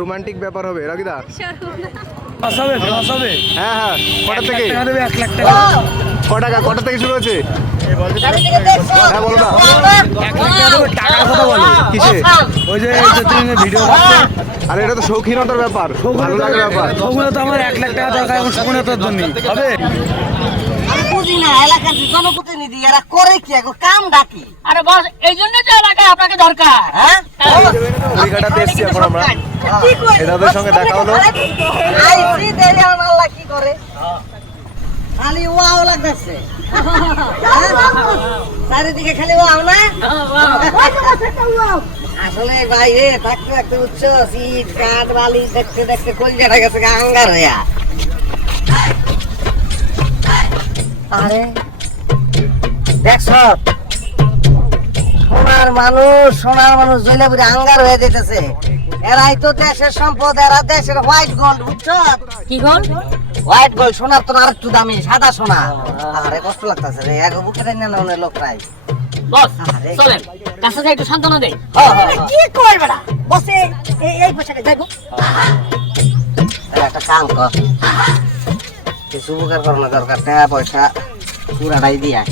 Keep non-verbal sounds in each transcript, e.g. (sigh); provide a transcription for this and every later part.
Romantic ব্যাপার হবে রাগিদা হ্যাঁ হ্যাঁ কটা থেকে? ক টাকা। কটা থেকে শুরু হচ্ছে হ্যাঁ বলো। না এক লাখ টাকা দেবে টাকার কথা বলো। কিসে? ওই যে তুমি ভিডিও আরে এটা তো শৌখিনতার ব্যাপার ভালো লাগার ব্যাপার। তো আমার এক লাখ টাকা দরকার এখন শকুনতার জন্য হবে? বুঝি না এলাকার যে জনপ্রতিনিধি এরা করে কি? এখন কাম ডাকি। আরে বস এই জন্য তো এলাকায় আপনাকে দরকার। হ্যাঁ? পরীক্ষাটাতে এসছি এখন আমরা এনাদের সঙ্গে দেখা হলো। আইসি দেরি আল্লাহ কি করে? খালি ওয়াও লাগতেছে। চারিদিকে খালি ওয়াও না? আসলে বাইরে থাকতে থাকতে উচ্চ সিট কাঠ বালি দেখতে দেখতে কলজাটা গেছে আঙ্গার হইয়া। আরে দেখছ সোনার মানুষ সোনার মানুষ বুঝে আঙ্গার হয়ে যেতেছে। এরাই তো দেশের সম্পদ এরা দেশের হোয়াইট গোল্ড বুঝছ? কি গল হোয়াইট গোল্ড সোনার তো আর একটু দামি সাদা সোনা। আরে কষ্ট লাগতেছে রে এক বুকে না অনেক লোক প্রায় বস চলেন কাছে যাই একটু সান্ত্বনা দেই। কি করবে না বসে এই পোশাকে যাইবো একটা কাম কর। কিছু উপকার করানো দরকার টাকা পয়সা। পুরাটাই দিয়ে আয়।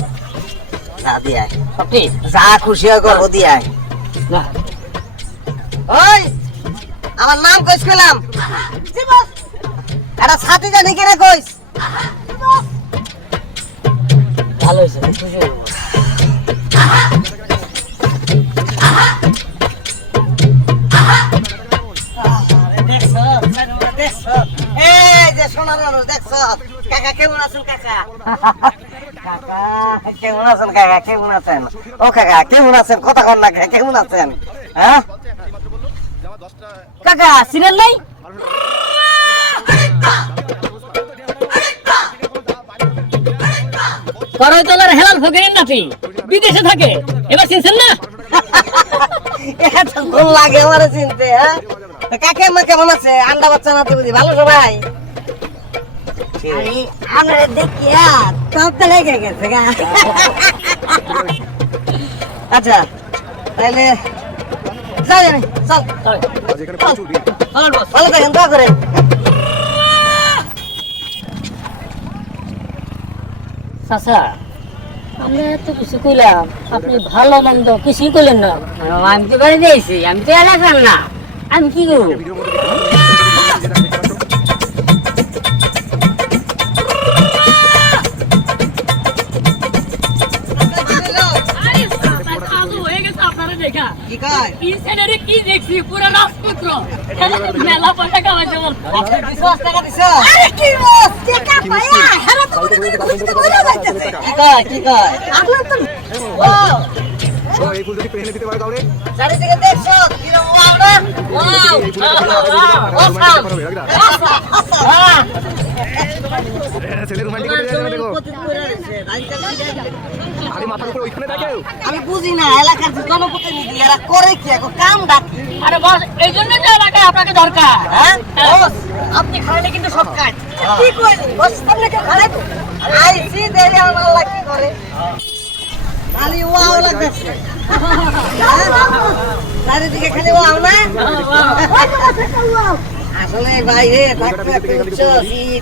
যা দিয়ে আয়। সত্যি? যা খুশি হয় করব দিয়ে আয়। ওই আমার নাম কইস পেলাম এটা ছাতি জানি কেনে কইস। ভালো হয়েছে খুশি হইবো। এই যে সোনার মানুষ দেখছ। কাকা কেমন আছেন কাকা কাকা? (laughs) কেমন আছেন কাকা? কেমন আছেন? ও কাকা কেমন আছেন? কথা কন না কাকা কেমন আছেন? হ্যাঁ? কাকা সিরিয়াল নাই? করতলার হেলাল ফকিরের নাতি বিদেশে থাকে। এবার চিনছেন না? লাগে আমার চিনতে হ্যাঁ? কাকে মা কেমন আছে? আন্ডা বাচ্চা নাতি বুঝি ভালো সবাই? আরে আমরা দেখিয়া সব তো লেগে গেছে গা। আচ্ছা তাহলে চল ভালো দোয়া চাচা আমরা তো কিছু কইলাম আপনি ভালো মন্দ কিছুই কইলেন না। আমি তো বাড়ি দিয়েছি আমি তো এলাকার না। আমি কি করব? কি কয় কি দেখছি? পুরো রাজপুত্র। মেলা পয়সা কামাইছে বল। আজকে বিশ্বাস টাকা দিছো। আরে কি বস? টাকা কি পায়া? হেরা তো মনে করে পারবেন খুশি তো করে কালকে যাইতেছে। কি কয় কি কয়? আপনার তো ও। ও, এই ফুল যদি পেনে দিতে পারে তাহলে? চারিদিকে দেখছ? কিরম ওয়াও না ওয়াও এই ফুলটা ছেলে রোমান্টিক হয়ে যাবে দেখো আরে মাথার উপরে ওইখানে দেখো আমি বুঝি না এলাকার যে জনপ্রতিনিধি এরা করে কি এখন কাম ডাকি। আরে বস এই জন্য তো এলাকায় আপনাকে দরকার। হ্যাঁ? বস, আপনি খাইলে কিন্তু সব কাজ। কি কইলি বস সামনে কে খারাপ আইসি দেরি আমার আল্লাহ কি করে খালি ওয়াও লাগতেছে। চারিদিকে খালি ওয়াও না? আসলে ভাই থাকতে থাকতে উচ্চ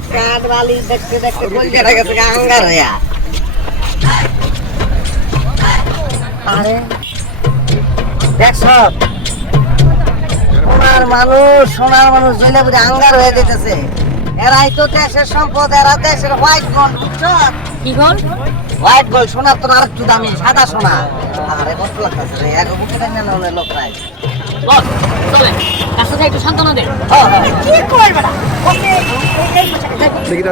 কাঠ বালি দেখতে দেখতে কলজাটা গেছে আঙ্গার হইয়া। আরে। দেখছ সোনার মানুষ সোনার মানুষ জইলে বুঝে আঙ্গার হয়ে যেতেছে এরাই তো দেশের সম্পদ এরা দেশের হোয়াইট গোল্ড বুঝছ? কি গল হোয়াইট গোল্ড সোনার তো আর একটু দামি সাদা সোনা। আরে কষ্ট লাগতেছে রে এক বুকে টেনে চলেন কাছে যাই একটু সান্ত্বনা দেই কি করবে না যাইবো। দেখি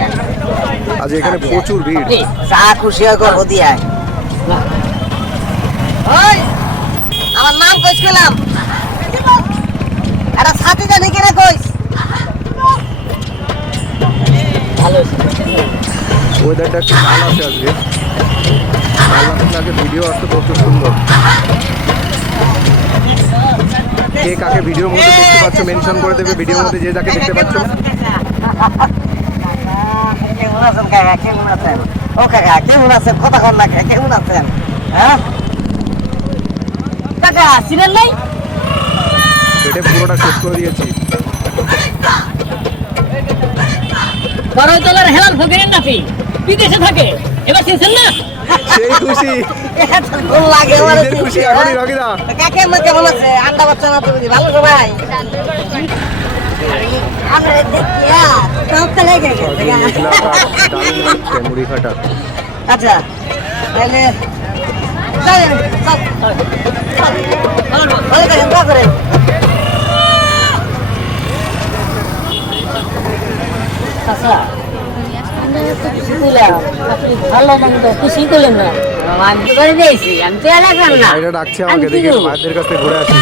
আয়। আজ এখানে প্রচুর ভিড় যা খুশি আমার নাম কইস ওয়েদারটা একটু ভালো আছে আজকে। ভালো লাগছে আজকে ভিডিও আসতে প্রচুর সুন্দর। কে কাকে ভিডিওর মধ্যে দেখতে পাচ্ছ মেনশন করে দেবে ভিডিওর মধ্যে যে যাকে দেখতে পাচ্ছ। কেমন আছেন কাকা কেমন আছেন ও কাকা কেমন আছেন কথা কন না কেমন আছেন হ্যাঁ কাকা চিনেন নাই? পেটে পুরোটা শেষ করে দিয়েছি। বড়তলার হেলাল ফকিরের নাতি। বিদেশে থাকে। এবার চিনছেন না? সেই খুশি। লাগে খুশি এখনই রকিদা কাকে মা কেমন আছে? আন্ডা বাচ্চা না তুমি ভালো সবাই? আচ্ছা তাহলে চলেন, চল। ভালো থাকেন, দোয়া করেন। চাচা আমরা তো কিছু কইলাম আপনি ভালো মন্দ কিছুই করলেন না। আমি তো করে দিয়েছি? আমি তো এলাকার না। ভাইরা ডাকছে আমি আমাকে কি দেখি করব? থেকে ঘুরে আসি।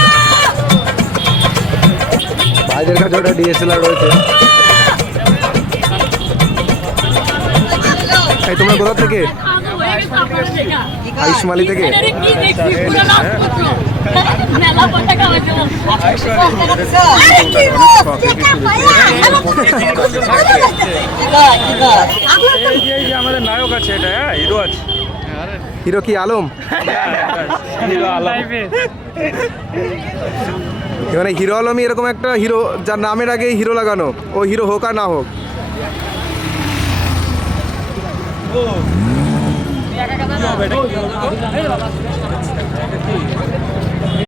ভাইদের কাছে ওটা ডিএসএলআর রয়েছে। এই তোমরা কোথা থেকে? আইসমালি থেকে। এই যে আমাদের নায়ক আছে এটা হ্যাঁ হিরো আছে। হিরো কি আলম? আলম। মানে হিরো আলমই এরকম একটা হিরো যার নামের আগে হিরো লাগানো। ও হিরো হোক আর না হোক।